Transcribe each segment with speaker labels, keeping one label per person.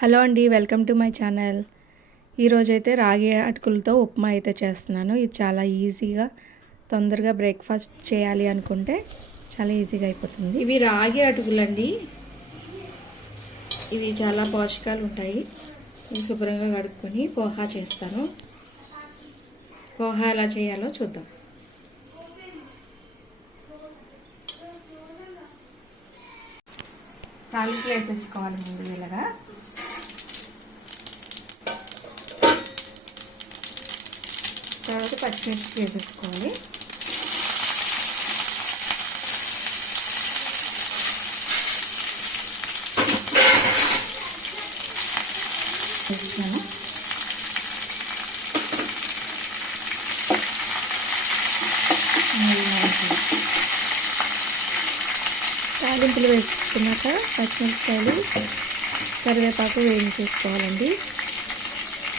Speaker 1: Hello అండి welcome to my channel. ఈరోజైతే రాగి అటుకులతో ఉప్మా అయితే చేస్తున్నాను. ఇది చాలా ఈజీగా తొందరగా బ్రేక్ఫాస్ట్ చేయాలి అనుకుంటే చాలా ఈజీగా అయిపోతుంది. ఇవి రాగి అటుకులండి. ఇవి చాలా పోషకాలు ఉంటాయి. ఇవి శుభ్రంగా కడుక్కొని పోహా చేస్తాను. పోహా ఎలా చేయాలో చూద్దాం. తాలింపు వేసేసుకోవాలి ముందు ఇలాగా. తర్వాత పచ్చిమిర్చి వేసేసుకోవాలి. తాలింపులు వేసుకున్నాక పచ్చిమిరపకాయలు కరివేపాకు వేయించేసుకోవాలండి.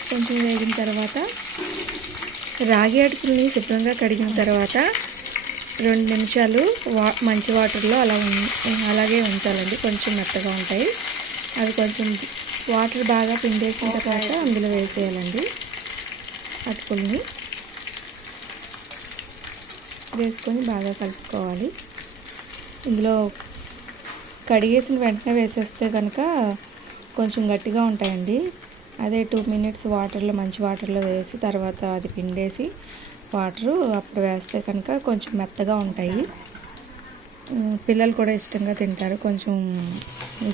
Speaker 1: కొంచెం వేగిన తర్వాత రాగి అటుకుల్ని శుభ్రంగా కడిగిన తర్వాత రెండు నిమిషాలు వా మంచి వాటర్లో అలా అలాగే ఉంచాలండి. కొంచెం మెత్తగా ఉంటాయి. అది కొంచెం వాటర్ బాగా పిండేసిన తర్వాత అందులో వేసేయాలండి అటుకుల్ని. వేసుకొని బాగా కలుపుకోవాలి. ఇందులో కడిగేసిన వెంటనే వేసేస్తే కనుక కొంచెం గట్టిగా ఉంటాయండి. అదే టూ మినిట్స్ వాటర్లో మంచి వాటర్లో వేసి తర్వాత అది పిండేసి వాటరు అప్పుడు వేస్తే కనుక కొంచెం మెత్తగా ఉంటాయి. పిల్లలు కూడా ఇష్టంగా తింటారు. కొంచెం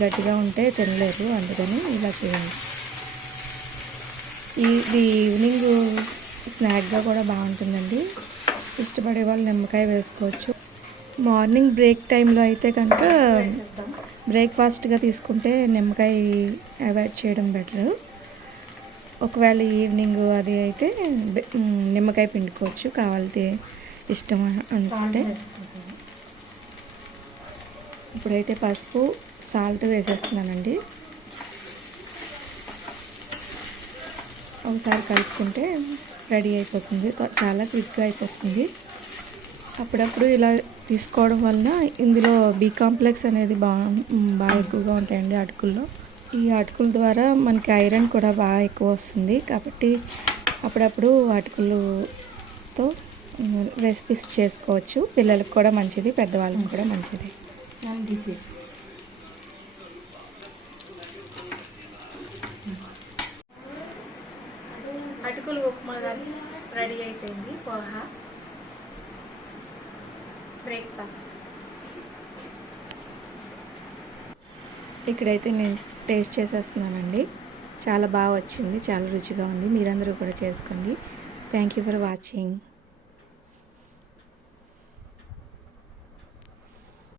Speaker 1: గట్టిగా ఉంటే తినలేరు. అందుకని ఇలా చేయండి. ఇది ఈవినింగ్ స్నాక్గా కూడా బాగుంటుందండి. ఇష్టపడే వాళ్ళు నిమ్మకాయ వేసుకోవచ్చు. మార్నింగ్ బ్రేక్ టైంలో అయితే కనుక బ్రేక్ఫాస్ట్గా తీసుకుంటే నిమ్మకాయ అవాయిడ్ చేయడం బెటర్. ఒకవేళ ఈవినింగ్ అది అయితే నిమ్మకాయ పిండుకోవచ్చు. కావాలితే ఇష్టం అనుకుంటే ఇప్పుడైతే పసుపు సాల్ట్ వేసేస్తున్నానండి. ఒకసారి కలుపుకుంటే రెడీ అయిపోతుంది. చాలా క్విక్గా అయిపోతుంది. అప్పుడప్పుడు ఇలా తీసుకోవడం వలన ఇందులో బీ కాంప్లెక్స్ అనేది బాగా బాగా ఎక్కువగా ఉంటాయండి అటుకుల్లో. ఈ అటుకుల ద్వారా మనకి ఐరన్ కూడా బాగా ఎక్కువ వస్తుంది. కాబట్టి అప్పుడప్పుడు అటుకులతో రెసిపీస్ చేసుకోవచ్చు. పిల్లలకు కూడా మంచిది పెద్దవాళ్ళకి కూడా మంచిది. అటుకులు ఉప్మా కానీ రెడీ అయిపోయింది పోహా. బ్రేక్ఫాస్ట్. ఇక్కడైతే నేను టేస్ట్ చేసేస్తున్నానండి. చాలా బాగా వచ్చింది చాలా రుచిగా ఉంది. మీరందరూ కూడా చేసుకోండి. Thank you for watching